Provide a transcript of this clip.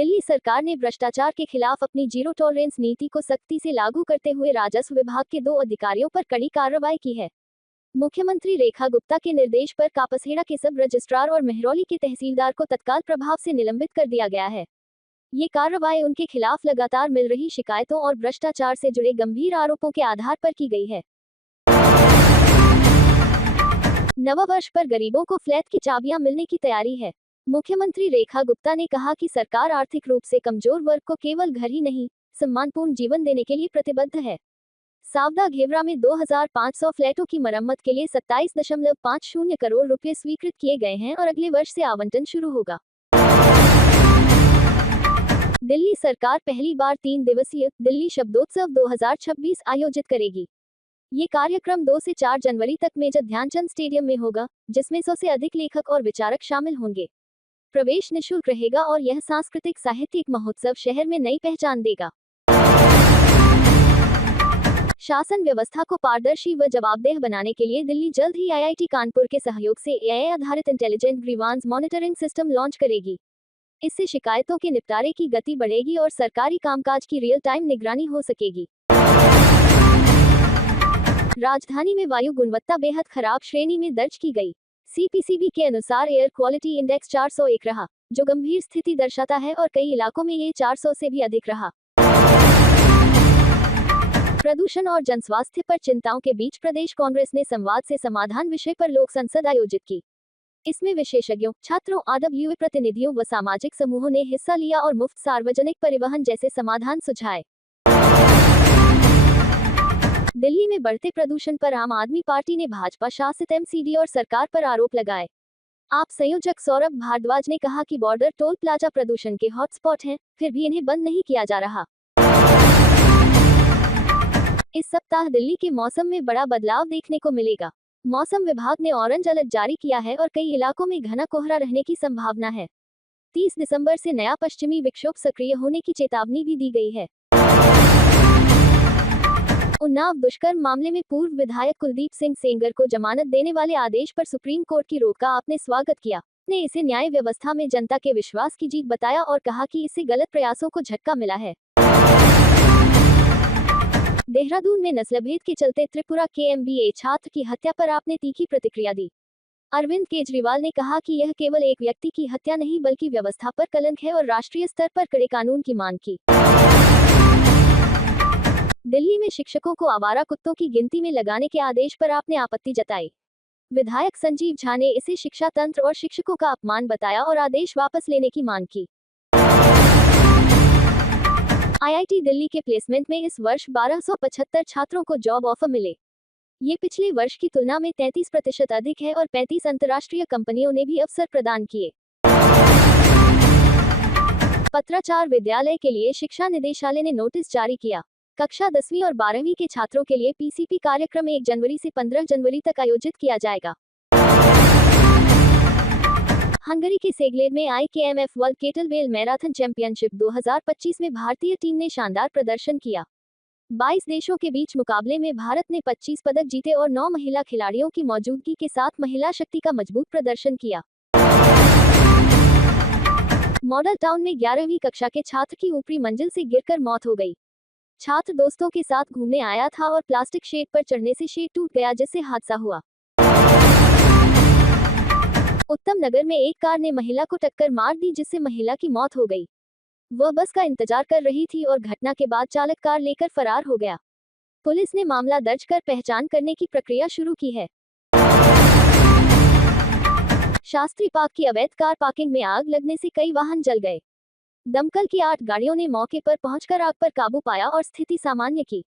दिल्ली सरकार ने भ्रष्टाचार के खिलाफ अपनी जीरो टॉलरेंस नीति को सख्ती से लागू करते हुए राजस्व विभाग के 2 अधिकारियों पर कड़ी कार्रवाई की है। मुख्यमंत्री रेखा गुप्ता के निर्देश पर कापसहेड़ा के सब रजिस्ट्रार और मेहरौली के तहसीलदार को तत्काल प्रभाव से निलंबित कर दिया गया है। ये कार्रवाई उनके खिलाफ लगातार मिल रही शिकायतों और भ्रष्टाचार से जुड़े गंभीर आरोपों के आधार पर की गई है। नववर्ष पर गरीबों को फ्लैट की चाबियां मिलने की तैयारी है। मुख्यमंत्री रेखा गुप्ता ने कहा कि सरकार आर्थिक रूप से कमजोर वर्ग को केवल घर ही नहीं, सम्मानपूर्ण जीवन देने के लिए प्रतिबद्ध है। सावदा घेवरा में 2500 फ्लैटों की मरम्मत के लिए 27.50 करोड़ रुपए स्वीकृत किए गए हैं और अगले वर्ष से आवंटन शुरू होगा। दिल्ली सरकार पहली बार 3 दिवसीय दिल्ली शब्दोत्सव 2026 आयोजित करेगी। ये कार्यक्रम 2 से 4 जनवरी तक मेजर ध्यानचंद स्टेडियम में होगा, जिसमें 100 से अधिक लेखक और विचारक शामिल होंगे। प्रवेश निःशुल्क रहेगा और यह सांस्कृतिक साहित्यिक महोत्सव शहर में नई पहचान देगा। शासन व्यवस्था को पारदर्शी व जवाबदेह बनाने के लिए दिल्ली जल्द ही आईआईटी कानपुर के सहयोग से एआई आधारित intelligent grievance monitoring system launch करेगी। इससे शिकायतों के निपटारे की गति बढ़ेगी और सरकारी कामकाज की रियल टाइम निगरानी हो सकेगी। राजधानी में वायु गुणवत्ता बेहद खराब श्रेणी में दर्ज की गई। सीपीसीबी के अनुसार एयर क्वालिटी इंडेक्स 401 रहा, जो गंभीर स्थिति दर्शाता है और कई इलाकों में ये 400 से भी अधिक रहा। प्रदूषण और जनस्वास्थ्य पर चिंताओं के बीच प्रदेश कांग्रेस ने संवाद से समाधान विषय पर लोक संसद आयोजित की। इसमें विशेषज्ञों, छात्रों, आरडब्ल्यूए प्रतिनिधियों व सामाजिक समूहों ने हिस्सा लिया और मुफ्त सार्वजनिक परिवहन जैसे समाधान सुझाए। दिल्ली में बढ़ते प्रदूषण पर आम आदमी पार्टी ने भाजपा शासित एमसीडी और सरकार पर आरोप लगाए। आप संयोजक सौरभ भारद्वाज ने कहा कि बॉर्डर टोल प्लाजा प्रदूषण के हॉटस्पॉट हैं, फिर भी इन्हें बंद नहीं किया जा रहा। इस सप्ताह दिल्ली के मौसम में बड़ा बदलाव देखने को मिलेगा। मौसम विभाग ने ऑरेंज अलर्ट जारी किया है और कई इलाकों में घना कोहरा रहने की संभावना है। 30 दिसंबर से नया पश्चिमी विक्षोभ सक्रिय होने की चेतावनी भी दी गई है। उन्नाव दुष्कर्म मामले में पूर्व विधायक कुलदीप सिंह सेंगर को जमानत देने वाले आदेश पर सुप्रीम कोर्ट की रोक का आपने स्वागत किया। आपने इसे न्याय व्यवस्था में जनता के विश्वास की जीत बताया और कहा कि इससे गलत प्रयासों को झटका मिला है। देहरादून में नस्लभेद के चलते त्रिपुरा के एमबीए छात्र की हत्या पर आपने तीखी प्रतिक्रिया दी। अरविंद केजरीवाल ने कहा कि यह केवल एक व्यक्ति की हत्या नहीं बल्कि व्यवस्था पर कलंक है और राष्ट्रीय स्तर पर कड़े कानून की मांग की। दिल्ली में शिक्षकों को आवारा कुत्तों की गिनती में लगाने के आदेश पर आपने आपत्ति जताई। विधायक संजीव झा ने इसे शिक्षा तंत्र और शिक्षकों का अपमान बताया और आदेश वापस लेने की मांग की। आईआईटी दिल्ली के प्लेसमेंट में इस वर्ष 1275 छात्रों को जॉब ऑफर मिले। ये पिछले वर्ष की तुलना में 33% अधिक है और 35 अंतर्राष्ट्रीय कंपनियों ने भी अवसर प्रदान किए। पत्राचार विद्यालय के लिए शिक्षा निदेशालय ने नोटिस जारी किया। कक्षा 10वीं और 12वीं के छात्रों के लिए पीसीपी कार्यक्रम 1 जनवरी से 15 जनवरी तक आयोजित किया जाएगा। हंगरी के सेगलेड में आईकेएमएफ वर्ल्ड केटलबेल मैराथन चैंपियनशिप 2025 में भारतीय टीम ने शानदार प्रदर्शन किया। 22 देशों के बीच मुकाबले में भारत ने 25 पदक जीते और 9 महिला खिलाड़ियों की मौजूदगी के साथ महिला शक्ति का मजबूत प्रदर्शन किया। मॉडल टाउन में 11वीं कक्षा के छात्र की ऊपरी मंजिल से गिरकर मौत हो गई। छात्र दोस्तों के साथ घूमने आया था और प्लास्टिक शेड पर चढ़ने से शेड टूट गया, जिससे हादसा हुआ। उत्तम नगर में एक कार ने महिला को टक्कर मार दी, जिससे महिला की मौत हो गई। वह बस का इंतजार कर रही थी और घटना के बाद चालक कार लेकर फरार हो गया। पुलिस ने मामला दर्ज कर पहचान करने की प्रक्रिया शुरू की है। शास्त्री पार्क की अवैध कार पार्किंग में आग लगने से कई वाहन जल गए। दमकल की 8 गाड़ियों ने मौके पर पहुंचकर आग पर काबू पाया और स्थिति सामान्य की।